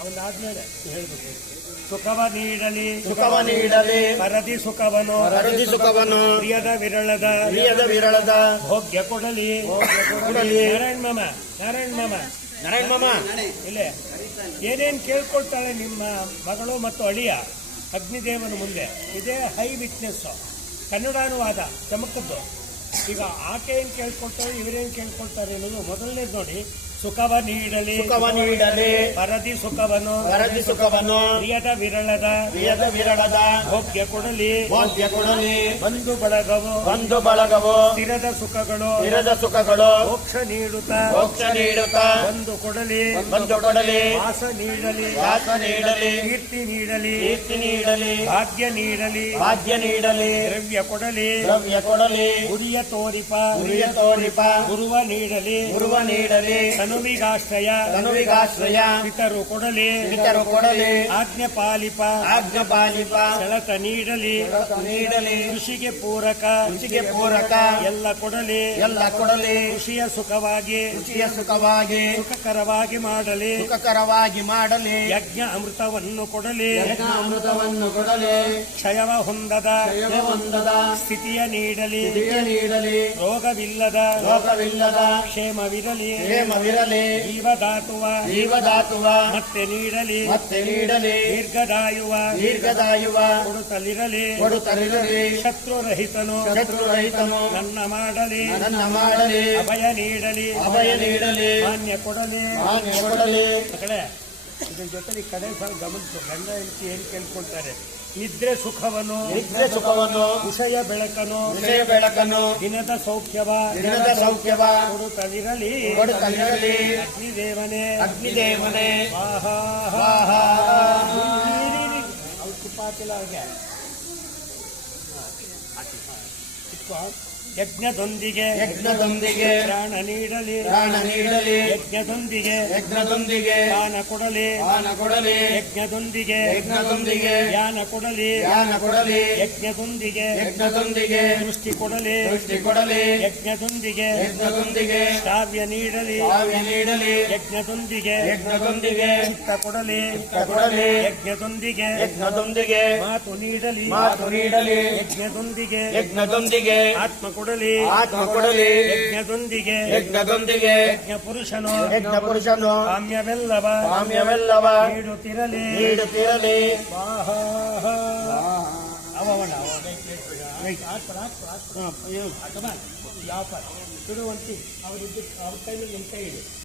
ಅವನಾದ್ಮೇಲೆ ಹೇಳ್ಬೇಕು. ಸುಖವ ನೀಡಲಿ ಸುಖವ ನೀಡಲಿ ಪರದಿ ಸುಖವನು ಹರದಿ ಸುಖವನ್ನು ಪ್ರಿಯದ ವಿರಳದ ವಿರಳದ ಭೋಗ್ಯ ಕೊಡಲಿ ನಾರಾಯಣ ಮಾಮ ನಾರಾಯಣ ಮಾಮ ಇಲ್ಲೇ ಏನೇನ್ ಕೇಳ್ಕೊಳ್ತಾಳೆ ನಿಮ್ಮ ಮಗಳು ಮತ್ತು ಅಳಿಯ ಅಗ್ನಿದೇವನ ಮುಂದೆ. ಇದೇ ಹೈ ವಿಟ್ನೆಸ್ ಕನ್ನಡ ಅನುವಾದ ಚಮಕದ್ದು. ಈಗ ಆಕೆ ಏನ್ ಕೇಳ್ಕೊಳ್ತಾರೆ, ಇವರೇನ್ ಕೇಳ್ಕೊಳ್ತಾರೆ ಅನ್ನೋದು ಮೊದಲನೇದು ನೋಡಿ. ಸುಖವ ನೀಡಲಿ ಪರದಿ ಸುಖವನ್ನು ಪ್ರಿಯದ ವಿರಳದ ಭೋಗ್ಯ ಕೊಡಲಿ ಬಂಧು ಬಳಗವು ಸ್ಥಿರದ ಸುಖಗಳು ಮೋಕ್ಷ ನೀಡುತ್ತಾ ಬಂದು ಕೊಡಲಿ ವಾಸ ನೀಡಲಿ ಕೀರ್ತಿ ನೀಡಲಿ ಭಾಗ್ಯ ನೀಡಲಿ ದ್ರವ್ಯ ಕೊಡಲಿ ಗುರಿಯ ತೋರಿಪ ಗುರುವ ನೀಡಲಿ ತನುವಿಗಾಶ್ರಯ ಪಿತರು ಕೊಡಲಿ ಆಜ್ಞೆ ಪಾಲಿಪ ಸೆಳತ ನೀಡಲಿ ಕೃಷಿಗೆ ಪೂರಕ ಎಲ್ಲ ಕೊಡಲಿ ಕೃಷಿಯ ಸುಖವಾಗಿ ಸುಖಕರವಾಗಿ ಮಾಡಲಿ ಯಜ್ಞ ಅಮೃತವನ್ನು ಕೊಡಲಿ ಕ್ಷಯವ ಹೊಂದದ ಸ್ಥಿತಿಯ ನೀಡಲಿ ರೋಗವಿಲ್ಲದ ಕ್ಷೇಮವಿರಲಿ ಜೀವದಾತುವ ಮತ್ತೆ ನೀಡಲಿ ದೀರ್ಘದಾಯುವ ಕೊಡುತ್ತಲಿರಲಿ ಶತ್ರುರಹಿತನು ನನ್ನ ಮಾಡಲಿ ಅಭಯ ನೀಡಲಿ ಮಾನ್ಯ ಕೊಡಲಿ ಕಡೆ ಇದ್ರ ಜೊತೆ ಕಡೆ ಸಲ ಗಮನಿಸು. ಗಂಡ ಹೆಂಡತಿ ಏನ್ ಕೇಳ್ಕೊಳ್ತಾರೆ? ನಿದ್ರೆ ಸುಖವನ್ನು ವಿಷಯ ಬೆಳಕನು ದಿನದ ಸೌಖ್ಯವ ಕೊಡುತ್ತಲಿರಲಿ ಅಗ್ನಿದೇವನೇ ಅವ್ರು ತುಪ್ಪ ಹಾಕಿಲ್ಲ ಅವ್ರಿಗೆ. ಯಜ್ಞದೊಂದಿಗೆ ಪ್ರಾಣ ನೀಡಲಿ ಯಜ್ಞದೊಂದಿಗೆ ದಾನ ಕೊಡಲಿ ಯಜ್ಞದೊಂದಿಗೆ ಜ್ಞಾನ ಕೊಡಲಿ ಯಜ್ಞದೊಂದಿಗೆ ದೃಷ್ಟಿ ಕೊಡಲಿ ಯಜ್ಞದೊಂದಿಗೆ ಶ್ರಾವ್ಯ ನೀಡಲಿ ಯಜ್ಞದೊಂದಿಗೆ ಚಿತ್ತ ಕೊಡಲಿ ಯಜ್ಞದೊಂದಿಗೆ ಮಾತು ನೀಡಲಿ ಯಜ್ಞದೊಂದಿಗೆ ಆತ್ಮ ಕೊಡಲಿ ಯಜ್ಞದೊಂದಿಗೆ ಯಜ್ಞ ಪುರುಷನು ಕಾಮ್ಯವೆಲ್ಲವ ನೀಡುತ್ತಿರಲಿ ಯಾವ ಬಿಡುವಂತಿ ಅವ್ರ ಕೈಯಲ್ಲಿ ನಿಮ್ಮ ಕೈ ಇದೆ.